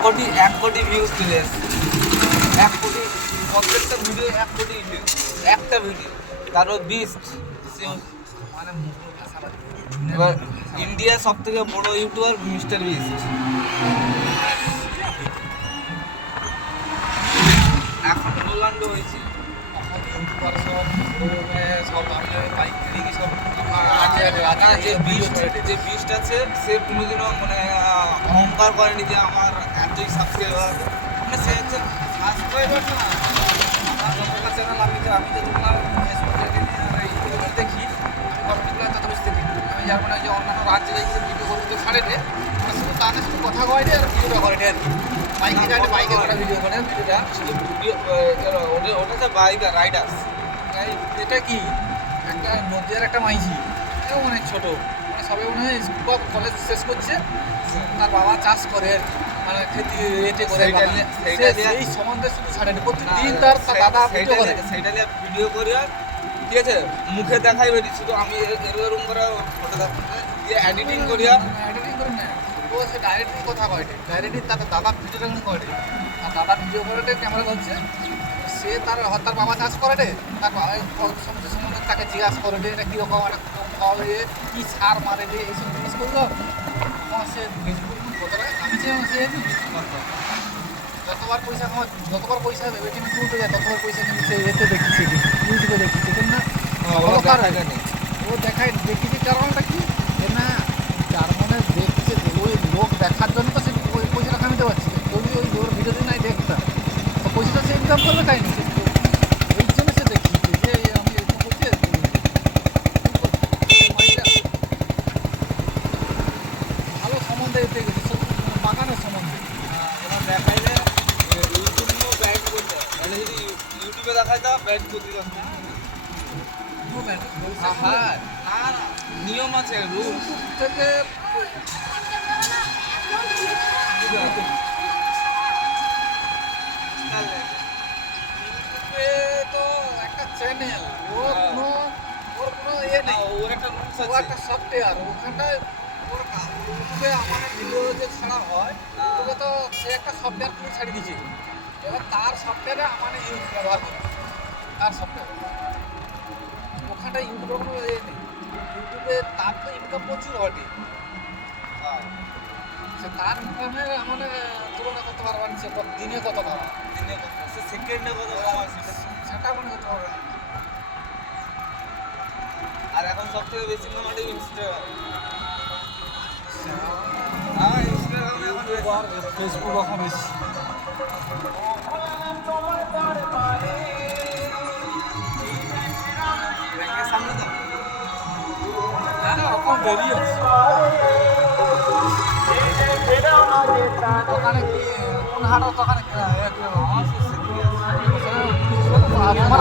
1 কোটি ভিউজ চলে এসছে। 1 কোটি, প্রত্যেকটা ভিডিও 1 কোটি ভিউজ, একটা ভিডিও। তারপর বিস্ট, মানে এবার ইন্ডিয়ার সব থেকে বড় ইউটিউবার মিস্টার বিস্ট। এখন রোনাল্ডো হয়েছে। ইউটিউবার সব আমি বাইক কিনে সব যে বিস্ট আছে সে কোনোদিনও মানে অহংকার করেনি যে আমার এতই সাবস্ক্রাইবার, মানে সে একজন সাবস্ক্রাইবার না। আমার চ্যানেল আমি যে তোমার ফেসবুকে ইউটিউবে দেখি, পার্টিকুলার তত বেশি দেখি। আমি যার মানে যে অন্যান্য রাজ্যে যাই ভিডিও করতে ছাড়ে রে, মানে শুধু তাদের শুধু কথা কয় রে আর ভিডিওটা করে রে আর কি। বাইকে যাই বাইকে করে ভিডিও করে ভিডিওটা শুধু ভিডিও ওটা তো বাইক রাইডার্স। এটা কি একটা নদিয়ার একটা মাইঝি, এও অনেক ছোটো, মানে সবাই মনে হয় স্কুল কলেজ শেষ করছে, তার বাবা চাষ করে আর কি, মানে খেতে এটে করে সেই সম্বন্ধে শুধু ছাড়ে প্রত্যেকদিন তার দাদা ভিডিও করে, সেইটা নিয়ে ভিডিও করি আর ঠিক আছে, মুখে দেখাই বেরি শুধু আমি এরকম করে ফটো দিয়ে এডিটিং করি আর এডিটিং করে না, ও সে ডাইরেক্টলি কথা কয়, ডাইরেক্টলি তার দাদা ভিডিওটা করে, আর দাদা ভিডিও করে ক্যামেরা ধরছে, সে তার বাবা চাষ করে রে, তার সম্বন্ধে তাকে জিজ্ঞাসা করে রে, এটা কীরকম খাওয়াবে, কী সার মারে রে, এইসব জিনিস করলো। সে কত টাকা কামিয়েছে সে যতবার পয়সা ভেবেছি তুলতে যায় ততবার পয়সা কিন্তু সে এতে দেখিয়েছে, ইউটিউবে দেখিয়েছে না, ও দেখায় দেখিয়েছে। কারণটা কি না, যার মনে দেখছে ওই লোক দেখার জন্য তো সে ওই পয়সাটা কামাতে পারছে, যদি ওই ভিডিওতে নাই দেখতাম তো পয়সাটা সে ইনকাম করবে তাই না, ওই জন্য সে দেখিয়েছে যে আমি এরকম করছি। ভালো সম্বন্ধে এতে গেছে, সব বাগানের সম্বন্ধে এবার দেখাইলে ইউটিউবেও ব্যান্ড করতে হয়, মানে যদি ইউটিউবে দেখায় তা ব্যান্ড করতে হবে। হ্যাঁ, না না নিয়ম আছে, রুলস থেকে তো একটা চ্যানেল, ওর কোনো নেই, ওর একটা রুলস ও আছে। একটা সফটওয়্যার, ওখানটায় ওর ইউটিউবে আমার ভিডিও যে ছাড়া হয় ইউটিউবে তো সে একটা সফটওয়্যার খুলে ছাড়িয়ে দিয়েছে, এবার তার সফটওয়্যারে আমার ইউজ ব্যবহার করে, তার সফটওয়্যার ওখানটায় ইউটিউবের কোনো নেই, ইউটিউবে তার তো ইনকাম প্রচুর ঘটে, সে তার ইনকামে মানে তুলনা করতে পারবে না, সে দিনে কত টাকা, দিনে কত, সে সেকেন্ডে কত কামায় সেটা মনে করতে পারবে না। আর এখন সবথেকে বেশি কামাতে ইনস্টাগ্রাম। হ্যাঁ, ইনস্টাগ্রামে এখন ফেসবুক এখন বেশি। ব্যাংকের সামনে তো না না এখন দেরি আছে। দোকানে কি কোন হাটের দোকানে আমার